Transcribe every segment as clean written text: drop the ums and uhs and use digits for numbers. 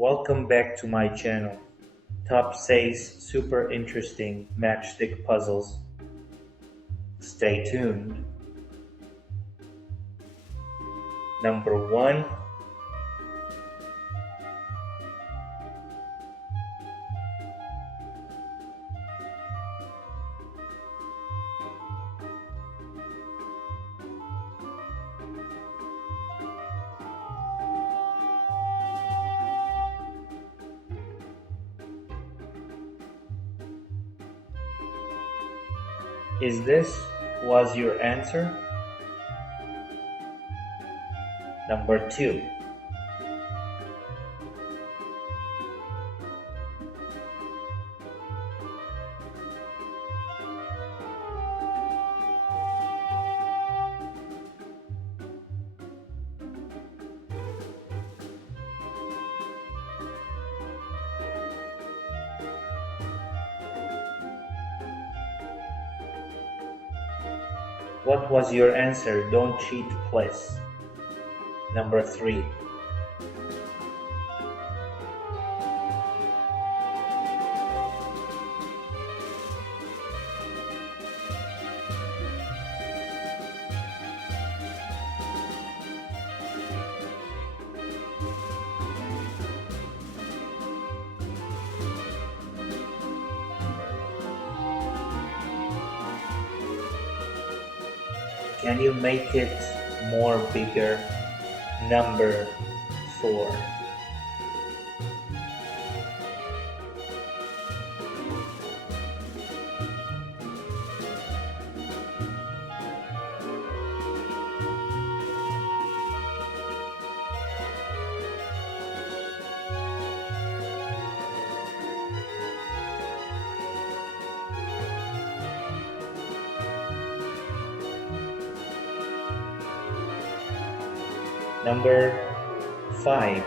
Welcome back to my channel. Top 6 super interesting matchstick puzzles. Stay tuned. Number 1. Is this was your answer? Number 2. What was your answer? Don't cheat, please. Number 3. Can you make it more bigger? Number 4. Number 5.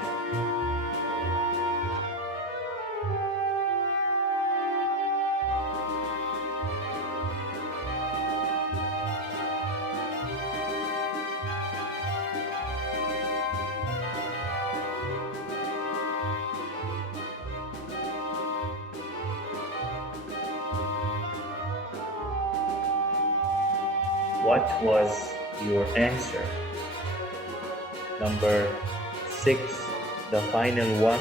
What was your answer? Number 6, the final one.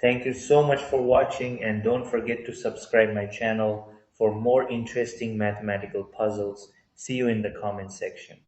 Thank you so much for watching, and don't forget to subscribe my channel for more interesting mathematical puzzles. See you in the comment section.